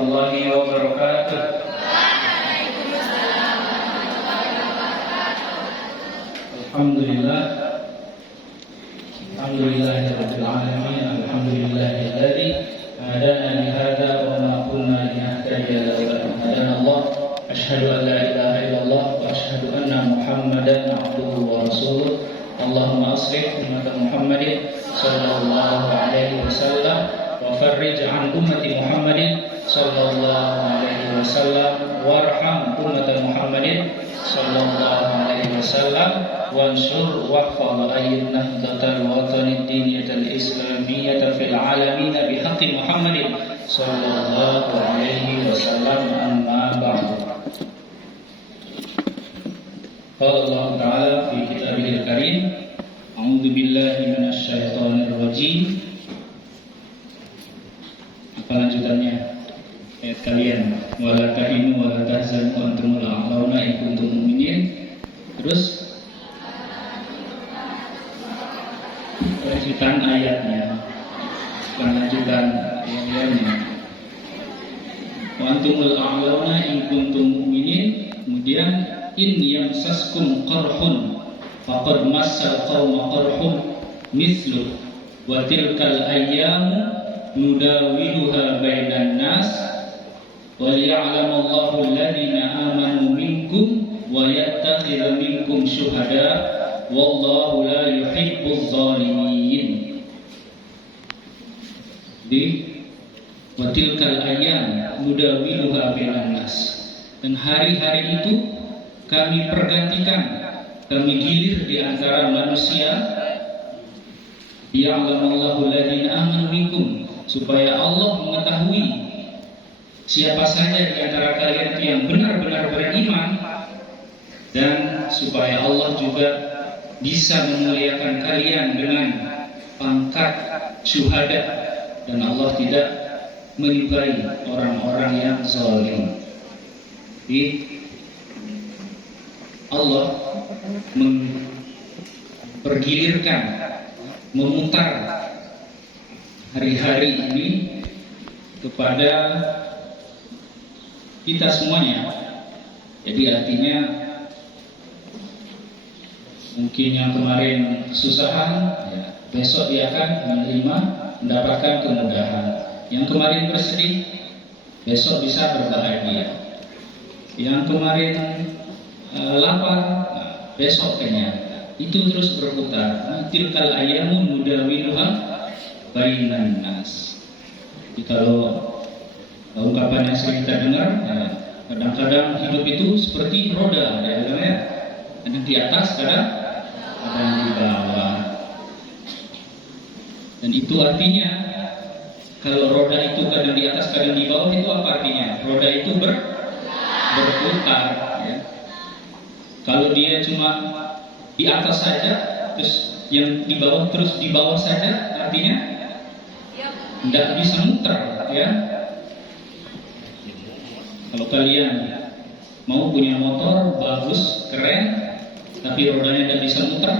warahmatullahi wabarakatuh. Alhamdulillah, alhamdulillahirabbil alamin, alhamdulillahilladzi hadana lihada wa ma kunna linahtadiya laula an hadana Allah. Asyhadu an la ilaha illallah wa asyhadu anna Muhammadan abduhu wa rasuluh. Allahumma aslih ummata Muhammadin sallallahu alaihi wasallam wa farrij an ummati Muhammadin sallallahu alaihi wasallam warham ummata Muhammadin sallallahu alaihi wasallam wansur wahfaz ayyun nahdatal watanid diniyatal islamiyyah fil alamin bihaqqi Muhammadin sallallahu alaihi wasallam. Amma ba'du. Qala Allah Ta'ala fi kitabihil karim, a'udzu billahi minasy syaithanir rajim. Apa lanjutannya? Ayat kalian, wala tahinu wala tahzanu wa antumul a'launa in kuntum mu'minin. Terus lanjutan ayatnya, bukan lanjutan ayatnya. Wa antumul a'launa in kuntum mu'minin. Kemudian in yamsaskum qarhun faqad massal qauma qarhun mithluh wa tilkal ayyamu nudawiluha bainan nas wa liya'lamallahu alladhina amanu minkum wa yattakhidha minkum syuhada wallahu la yuhibbuz zalimin. Di wa tilkal ayyam nudawiluha bainan nas, dan hari-hari itu kami pergantikan, kami gilir di antara manusia. Ya'lamallahu alladhina amanu minkum, supaya Allah mengetahui siapa saja di antara kalian yang benar-benar beriman, dan supaya Allah juga bisa memuliakan kalian dengan pangkat syuhada, dan Allah tidak menyukai orang-orang yang zalim. Allah mempergilirkan, memutar hari-hari ini kepada kita semuanya. Jadi artinya mungkin yang kemarin kesusahan, ya, besok dia akan mendapatkan kemudahan. Yang kemarin bersedih, besok bisa berbahagia. Yang kemarin lapar, besok kenyang. Itu terus berputar. Tilkal ayyamu nudawiluha bainan nas. Jadi kalau ungkapan yang sering kita dengar, kadang-kadang hidup itu seperti roda, ya, kadang di atas, kadang di bawah. Dan itu artinya, kalau roda itu kadang di atas, kadang di bawah, itu apa artinya? Roda itu berputar, ya. Kalau dia cuma di atas saja, terus yang di bawah terus di bawah saja, artinya tidak bisa muter, ya. Kalau kalian mau punya motor bagus, keren, tapi rodanya tidak bisa muter,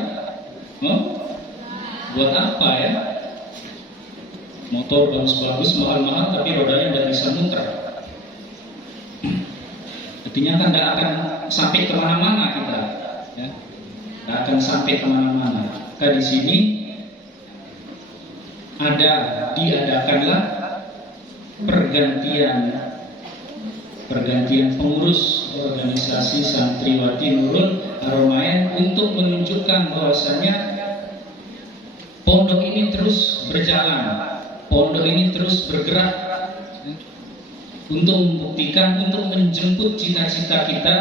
buat apa, ya? Motor bagus-bagus, mahal-mahal, tapi rodanya tidak bisa muter. Artinya kan tidak akan sampai kemana-mana kita, ya. Tidak akan sampai kemana-mana. Maka di sini diadakanlah pergantian pengurus organisasi Santriwati Nurul Haromain untuk menunjukkan bahwasanya pondok ini terus berjalan, pondok ini terus bergerak, untuk membuktikan, untuk menjemput cita-cita kita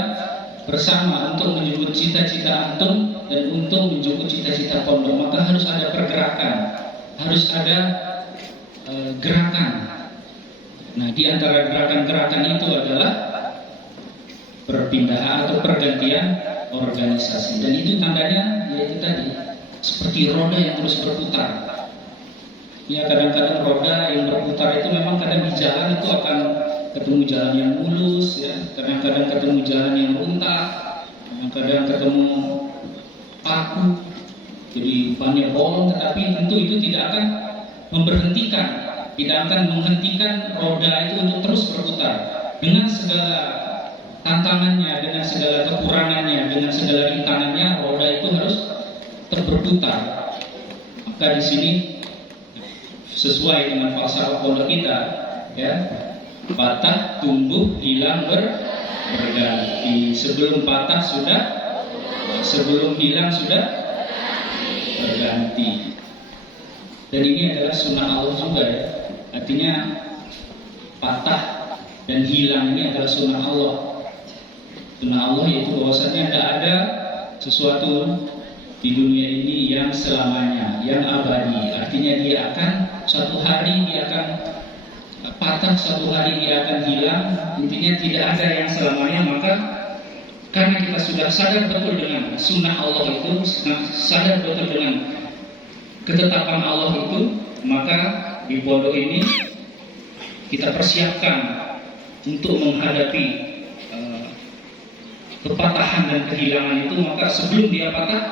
bersama, untuk menjemput cita-cita antum, dan untuk menjemput cita-cita pondok. Maka harus ada pergerakan, harus ada gerakan. Nah, di antara gerakan-gerakan itu adalah perpindahan atau pergantian organisasi. Dan itu tandanya, yaitu tadi, seperti roda yang terus berputar. Ya, kadang-kadang roda yang berputar itu memang kadang di jalan itu akan ketemu jalan yang mulus, ya. Kadang-kadang ketemu jalan yang runtah, kadang-kadang ketemu paku, jadi banyak bolong. Tetapi tentu itu tidak akan memberhentikan tidak akan menghentikan roda itu untuk terus berputar dengan segala tantangannya, dengan segala kekurangannya, dengan segala rintangannya. Roda itu harus tetap berputar. Maka di sini sesuai dengan falsafah pondok kita, ya, patah, tumbuh, hilang, berganti. Sebelum patah sudah, sebelum hilang sudah berganti. Dan ini adalah sunnah Allah juga, ya. Artinya patah dan hilang ini adalah sunnah Allah. Sunnah Allah yaitu bahwasanya tidak ada sesuatu di dunia ini yang selamanya, yang abadi. Artinya dia akan suatu hari dia akan patah, suatu hari dia akan hilang. Intinya tidak ada yang selamanya. Maka karena kita sudah sadar betul dengan sunnah Allah itu, sadar betul dengan ketetapan Allah itu, maka di pondok ini kita persiapkan untuk menghadapi kepatahan dan kehilangan itu. Maka sebelum dia patah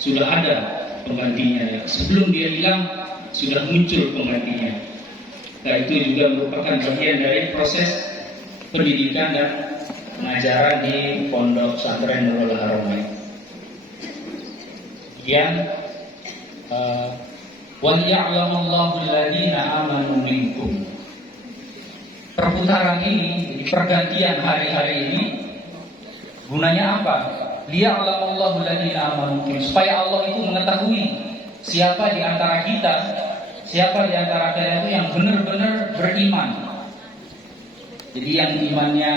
sudah ada penggantinya, ya. Sebelum dia hilang sudah muncul penggantinya. Nah, itu juga merupakan bagian dari proses pendidikan dan pengajaran di Pondok Pesantren Nurul Haramain. Yang wal ya'lamallahu alladziina aamanu minkum. Perputaran ini, pergantian hari-hari ini gunanya apa? Liya'lamallahu alladziina aamanu minkum, supaya Allah itu mengetahui siapa di antara kita, siapa di antara kalian itu yang benar-benar beriman. Jadi yang imannya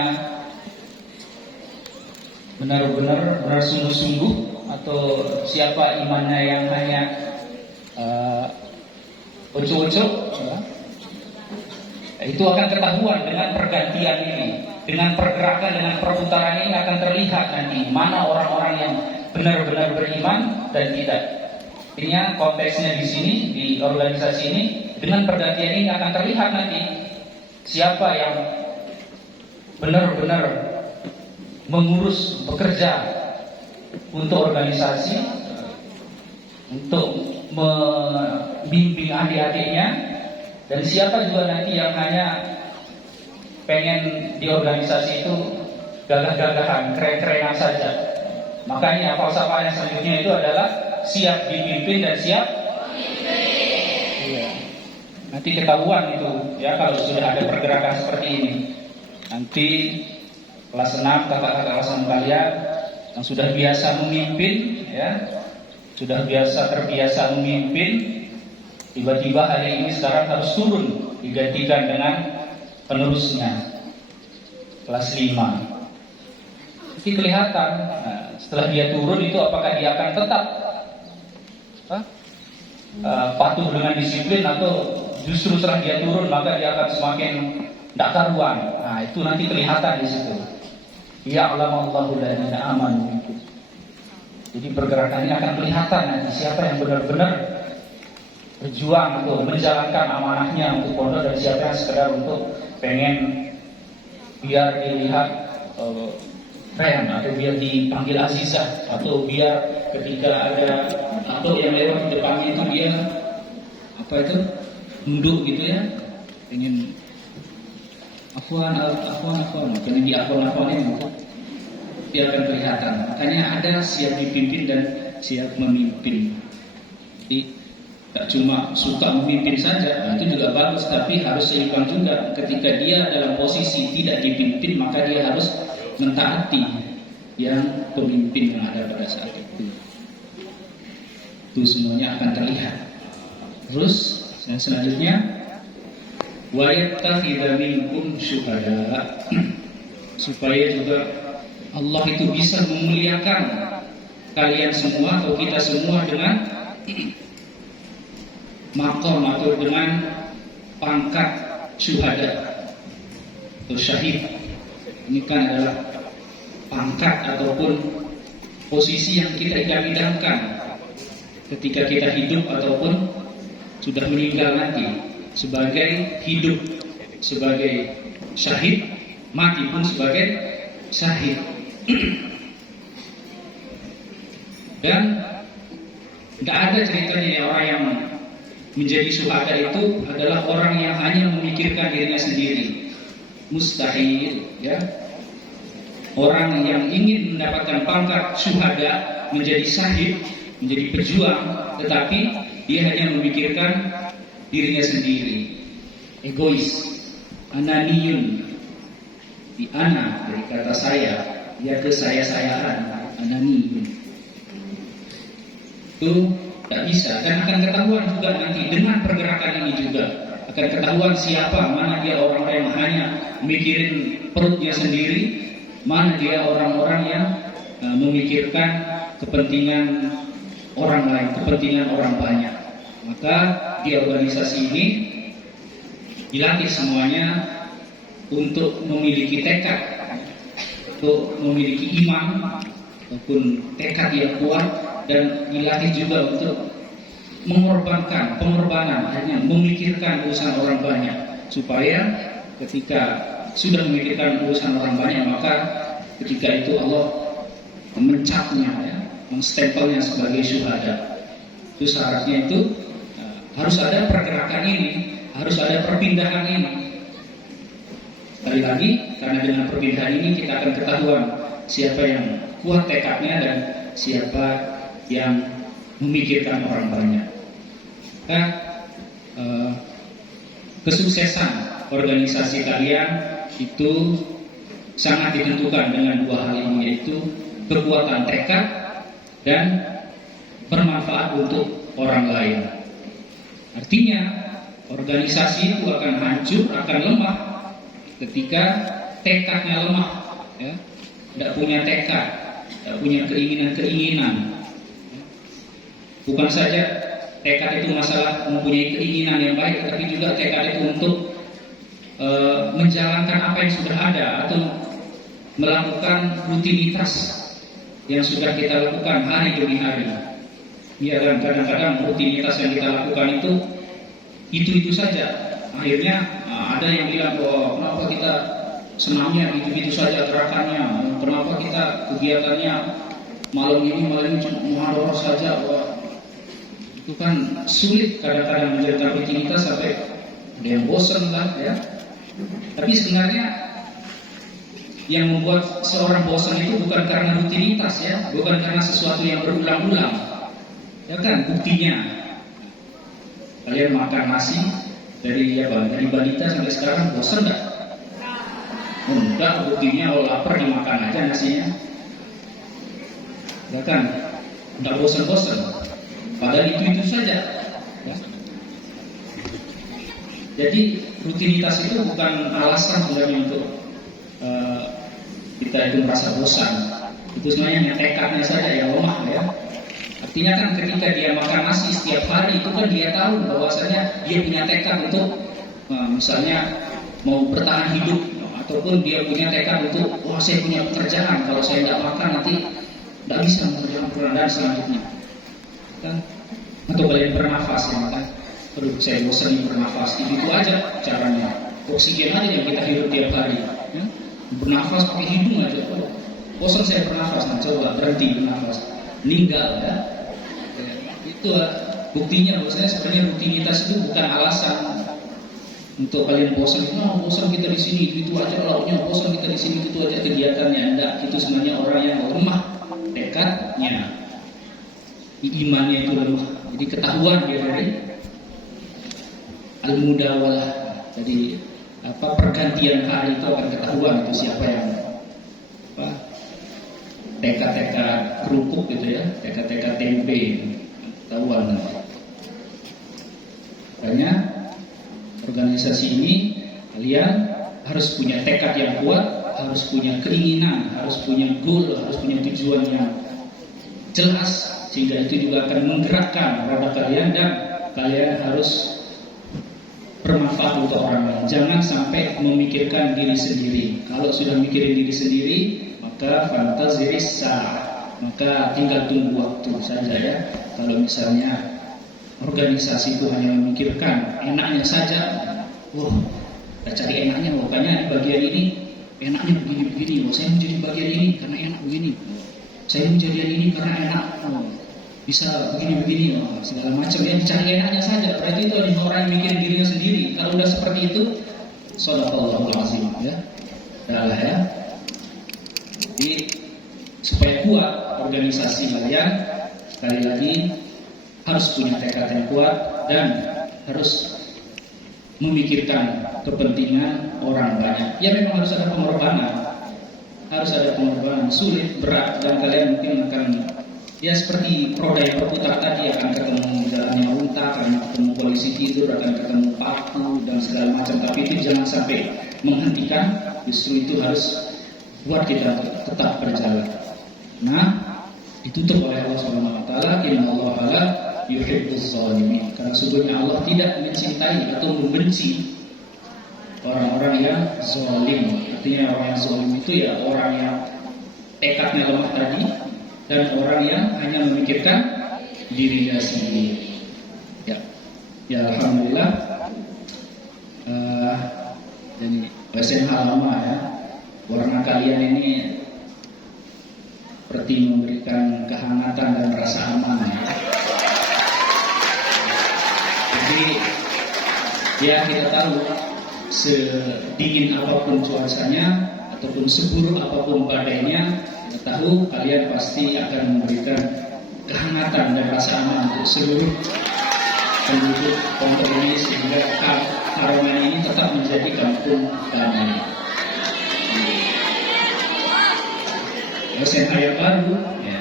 benar-benar bersungguh-sungguh, atau siapa imannya yang hanya ucuk-ucuk, ya. Itu akan ketahuan dengan pergantian ini, dengan pergerakan, dengan perputaran ini akan terlihat nanti mana orang-orang yang benar-benar beriman dan tidak. Artinya konteksnya di sini, di organisasi ini, dengan pergantian ini akan terlihat nanti siapa yang benar-benar mengurus, bekerja untuk organisasi, untuk membimbing adik-adiknya, dan siapa juga nanti yang hanya pengen di organisasi itu gagah-gagahan, keren-kerenan saja. Makanya falsafah yang selanjutnya itu adalah siap dipimpin dan siap memimpin. Iya. Nanti ketahuan itu, ya, kalau sudah ada pergerakan seperti ini. Nanti kelas 6 kakak-kakak kelas 6 kalian yang sudah biasa memimpin, ya, sudah terbiasa memimpin, tiba-tiba hari ini sekarang harus turun, digantikan dengan penerusnya kelas 5. Nanti kelihatan, nah, setelah dia turun itu apakah dia akan tetap patuh dengan disiplin, atau justru setelah dia turun maka dia akan semakin tidak karuan. Nah, itu nanti kelihatan di situ. Ya'lamallahu alladziina aamanu minkum. Jadi pergerakan ini akan kelihatan nanti siapa yang benar-benar berjuang untuk menjalankan amanahnya untuk pondok, dan siapa yang sekedar untuk pengen biar dilihat keren, atau biar dipanggil Azizah, atau biar ketika ada atau yang lewat di depannya itu dia nunduk gitu, ya, ingin afwan, karena di afwan-afwanin dia akan kelihatan. Makanya ada siap dipimpin dan siap memimpin. Jadi tak cuma suka memimpin saja, itu juga bagus, tapi harus seimbang juga. Ketika dia dalam posisi tidak dipimpin, maka dia harus mentaati yang pemimpin yang ada pada saat itu. Itu semuanya akan terlihat. Terus yang selanjutnya, wa yattakhidha minkum syuhada, supaya juga Allah itu bisa memuliakan kalian semua atau kita semua dengan maqam atau dengan pangkat syuhada atau syahid. Ini kan adalah pangkat ataupun posisi yang kita idam-idamkan ketika kita hidup ataupun sudah meninggal nanti, sebagai hidup sebagai syahid, mati pun sebagai syahid. Dan tidak ada ceritanya orang yang menjadi syuhada itu adalah orang yang hanya memikirkan dirinya sendiri. Mustahil, ya. Orang yang ingin mendapatkan pangkat syuhada, menjadi syahid, menjadi pejuang, tetapi dia hanya memikirkan dirinya sendiri. Egois, ananiyun. Di ana dari kata saya, ya ke saya-sayaan, ananiyun. Itu tak bisa, dan akan ketahuan juga nanti dengan pergerakan ini juga akan ketahuan siapa, mana dia orang yang hanya mikirin perutnya sendiri, mana dia orang-orang yang memikirkan kepentingan orang lain, kepentingan orang banyak. Maka di organisasi ini dilatih semuanya untuk memiliki tekad, untuk memiliki iman ataupun tekad yang kuat, dan dilatih juga untuk pengorbanan, hanya memikirkan urusan orang banyak, supaya ketika sudah memikirkan urusan orang banyak, maka ketika itu Allah mencapnya, ya, menstempelnya sebagai syuhada. Itu syaratnya itu harus ada pergerakan ini, harus ada perpindahan ini. Sekali lagi, karena dengan perpindahan ini kita akan ketahuan siapa yang kuat tekadnya dan siapa yang memikirkan orang banyak. Nah, kesuksesan organisasi kalian itu sangat ditentukan dengan dua hal ini, yaitu kekuatan tekad dan bermanfaat untuk orang lain. Artinya organisasi itu akan hancur, akan lemah ketika tekadnya lemah, ya. Tidak punya tekad, tidak punya keinginan-keinginan. Bukan saja tekad itu masalah mempunyai keinginan yang baik, tetapi juga tekad itu untuk menjalankan apa yang sudah ada atau melakukan rutinitas yang sudah kita lakukan hari demi hari. Ya kan, kadang-kadang rutinitas yang kita lakukan itu saja. Akhirnya ada yang bilang bahwa kenapa kita senamnya itu saja gerakannya, kenapa kita kegiatannya malam ini muhadharah saja. Bahwa itu kan sulit kadang-kadang menjalankan rutinitas sampai ada yang bosan lah, ya. Tapi sebenarnya yang membuat seorang bosan itu bukan karena rutinitas, ya, bukan karena sesuatu yang berulang-ulang, ya kan. Buktinya kalian makan nasi dari balita sampai sekarang, bosan enggak? Enggak, buktinya kalau lapar dimakan aja nasinya, ya kan. Enggak bosan-bosan, padahal itu saja, ya. Jadi rutinitas itu bukan alasan sebenarnya untuk kita itu merasa bosan. Itu sebenarnya tekadnya saja yang lemah, ya. Artinya kan ketika dia makan nasi setiap hari, itu kan dia tahu bahwasanya dia punya tekad untuk misalnya mau bertahan hidup, ataupun dia punya tekad untuk, wah, saya punya pekerjaan, kalau saya tidak makan nanti tidak bisa mengerjakan pekerjaan selanjutnya, kan? Atau kalian bernafas, ya kan? Aduh, saya bosan bernafas, itu aja caranya. Oksigen aja yang kita hirup tiap hari, ya? Bernafas pakai hidung aja. Oh, bosan saya bernafas, nah coba berhenti bernafas, meninggal, ya. Itu buktinya bahwasanya sebenarnya rutinitas itu bukan alasan untuk kalian bosan. Oh, bosan kita di sini, itu aja lauknya, bosan kita di sini, itu aja kegiatannya. Enggak, itu sebenarnya orang yang lemah tekadnya, imannya itu lemah. Jadi ketahuan dia dari al-mudawalah. Jadi pergantian hari itu akan ketahuan itu siapa yang tekad-tekad kerupuk gitu, ya, tekad-tekad tempe, ketahuan nanti. Makanya organisasi ini kalian harus punya tekad yang kuat, harus punya keinginan, harus punya goal, harus punya tujuan yang jelas, sehingga itu juga akan menggerakkan roda kalian, dan kalian harus bermanfaat untuk orang lain. Jangan sampai memikirkan diri sendiri. Kalau sudah mikirin diri sendiri, maka fantaziris sa'ah, maka tinggal tunggu waktu saja, ya. Kalau misalnya organisasi itu hanya memikirkan enaknya saja, kita cari enaknya, pokoknya di bagian ini enaknya begini-begini, saya mau jadi bagian ini karena enak begini, saya mau jadi ini karena enak. bisa begini-begini, segala macam ya, dicari enaknya saja. Berarti itu orang yang mikirin dirinya sendiri. Kalau udah seperti itu, shadaqallahul azim ya. Adalah ya. Jadi supaya kuat organisasi kalian, sekali lagi harus punya tekad yang kuat dan harus memikirkan kepentingan orang banyak. Ya memang harus ada pengorbanan, sulit, berat, dan kalian mungkin akan ya seperti roda yang berputar tadi, akan ketemu jalannya unta, akan ketemu polisi tidur, akan ketemu paku dan segala macam. Tapi itu jangan sampai menghentikan, justru itu harus buat kita tetap berjalan. Nah, ditutup oleh Allah Subhanahu wa taala, innallaha la yuhibbuz zalimin. Karena sesungguhnya Allah tidak mencintai atau membenci orang-orang yang zalim. Artinya orang yang zalim itu ya orang yang tekadnya lemah tadi, dan orang yang hanya memikirkan dirinya sendiri. Ya alhamdulillah. Jadi SMH lama ya. Warna kalian ini seperti memberikan kehangatan dan rasa aman ya. Jadi ya kita tahu sedingin apapun cuacanya ataupun seburuk apapun badainya, kita tahu kalian pasti akan memberikan kehangatan dan rasa aman untuk seluruh penduduk pondok ini, sehingga Karongan ini tetap menjadi kampung damai. SMK yang baru ya,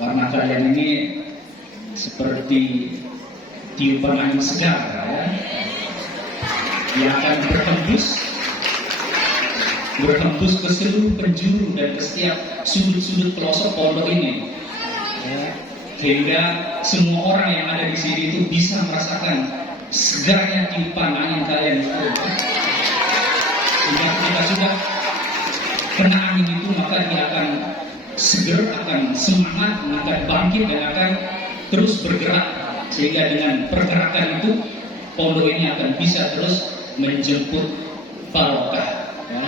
warna kalian ini seperti tiupan angin segar ya, yang akan berhembus ke seluruh penjuru dan ke setiap sudut-sudut pelosok pondok ini ya, sehingga semua orang yang ada di sini itu bisa merasakan segarnya tiupan angin kalian itu. Sehingga ketika sudah kena angin itu, maka dia akan seger, akan semangat, akan bangkit dan akan terus bergerak, sehingga dengan pergerakan itu pondok ini akan bisa terus menjemput barokah ya.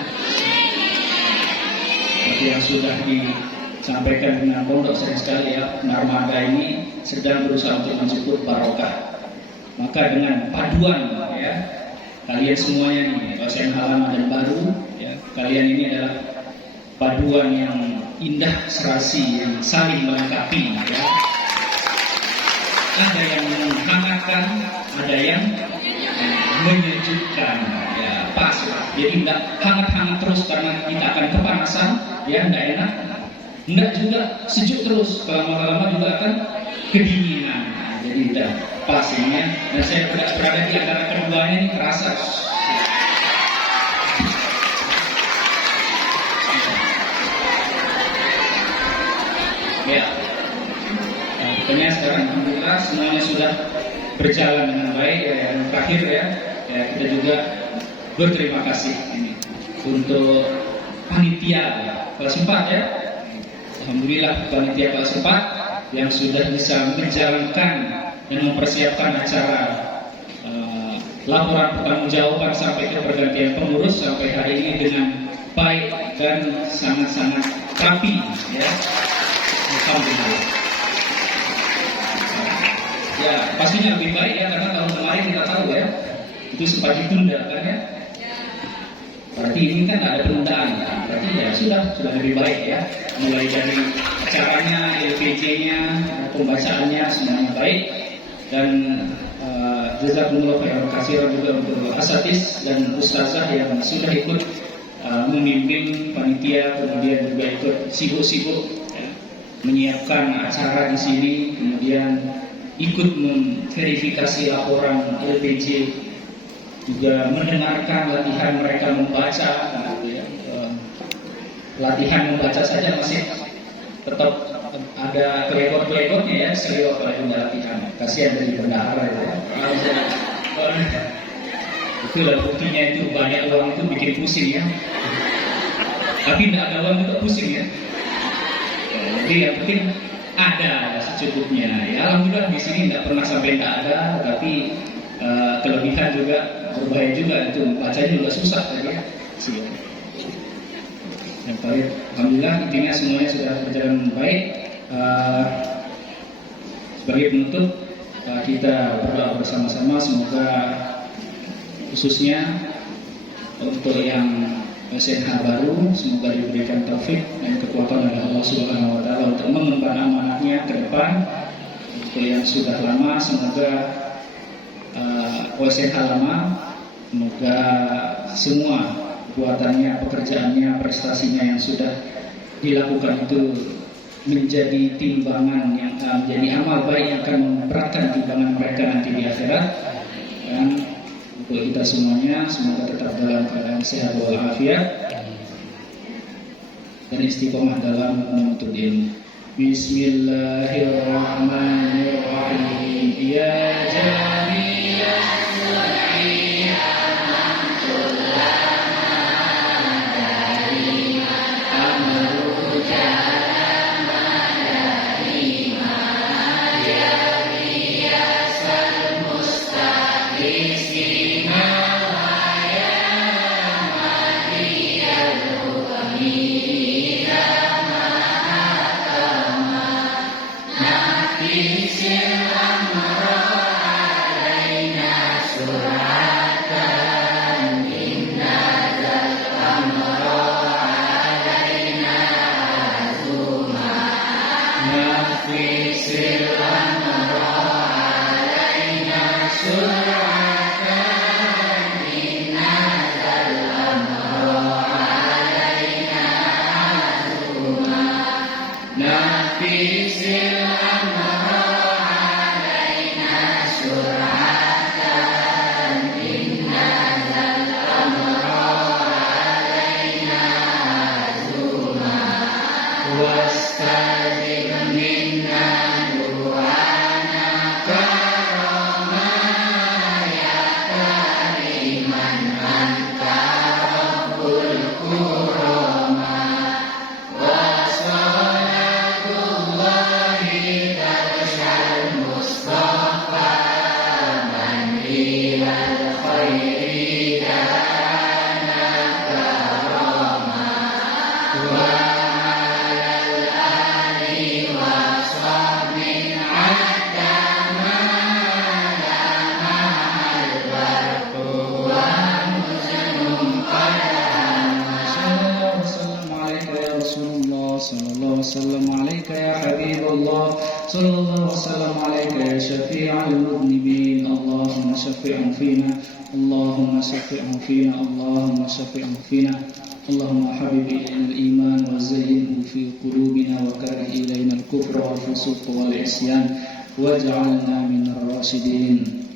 Seperti yang sudah disampaikan dengan pondok sering sekali ya, Narmada ini sedang berusaha untuk menjemput barokah. Maka dengan paduan ya, kalian semuanya nih, OSN lama dan baru ya, kalian ini adalah paduan yang indah serasi, yang saling melengkapi ya. Ada yang menghangatkan, ada yang menyejukkan ya, pas lah. Jadi tidak hangat-hangat terus karena kita akan kepanasan ya, tidak enak. Tidak juga sejuk terus, lama-lama juga akan kedinginan. Jadi tidak pas ini ya. Dan saya berada di antara keduanya ini terasa ya. Pokoknya sekarang alhamdulillah semuanya sudah berjalan dengan baik ya. Yang terakhir ya, kita juga berterima kasih ini untuk panitia ya, kelas 4 ya. Alhamdulillah panitia kelas 4 yang sudah bisa menjalankan dan mempersiapkan acara laporan pertanggungjawaban sampai ke pergantian pengurus sampai hari ini dengan baik dan sangat-sangat rapi ya. Alhamdulillah. Ya pastinya lebih baik ya, karena tahun kemarin kita tahu ya itu sempat ditunda kan ya. Berarti ini kan ada penundaan ya. Berarti ya sudah lebih baik ya. Mulai dari acaranya, LPJ-nya, pembacaannya semuanya baik. Dan jazakumullah khairan katsiran juga untuk asatiz dan ustazah yang sudah ikut memimpin panitia, kemudian juga ikut sibuk-sibuk ya, menyiapkan acara di sini, kemudian ikut memverifikasi laporan LPJ, juga mendengarkan latihan mereka membaca gitu ya. Latihan membaca saja masih tetap ada kelebot-kelebotnya ya, serius kalau latihan. Kasihan dari bendahara itu ya. Itulah buktinya, itu banyak uang itu bikin pusing ya. Tapi tidak ada uang juga pusing ya. Jadi yang penting ada secukupnya. Ya alhamdulillah di sini tidak pernah sampai tidak ada, tapi kelebihan juga berbahaya juga, itu bacanya juga susah tadi ya. Yang paling alhamdulillah intinya semuanya sudah berjalan baik. Sebagai penutup, kita berdoa bersama-sama semoga khususnya untuk yang SNH baru, semoga diberikan taufik dan kekuatan oleh Allah Subhanahu wa taala untuk mengemban amanahnya ke depan. Untuk yang sudah lama, semoga OSNH lama, semoga semua perbuatannya, pekerjaannya, prestasinya yang sudah dilakukan itu menjadi timbangan yang menjadi amal baik yang akan memberatkan timbangan mereka nanti di akhirat. Dan untuk kita semuanya semoga tetap dalam keadaan sehat walafiat dan istiqomah dalam menuntut ilmu. Bismillahirrahmanirrahim. Ya jami'an sulhi amantul lana dari amru jalan madarima ya biasal mustaqisina ya madiyal hukamina Nafisil amra alaina suratan inna zal amra alaina azuma Nafisil amra alaina suratan inna zal amra alaina azuma Nafisil Assalamualaikum ya Habibullah Sallallahu wasallam alaika ya syafi'al mudnibin Allahumma syafi'an fina Allahumma syafi'an fina Allahumma syafi'an fina Allahumma habibi ilal iman wa zayyinhu fi qulubina wa karih ilayna al-kufra wal fusuq wal isyan waj'alna minar rasyidin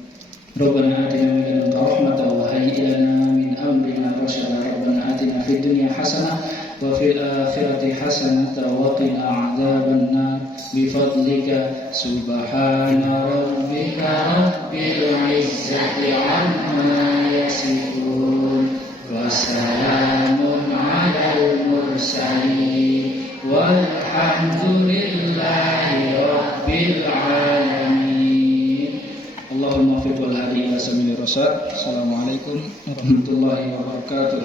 Rabbana atina min ladunka rahmatan wa hayyi lana min amrina rashada Rabbana atina fid dunya hasanah وفي الآخرة حسنة وقنا عذاب النار بفضلك سبحان ربك رب العزة عما يصفون وسلام على المرسلين والحمد لله رب العالمين اللهم وفق والهدي إلى سبيل الرشاد. Assalamualaikum warahmatullahi wabarakatuh.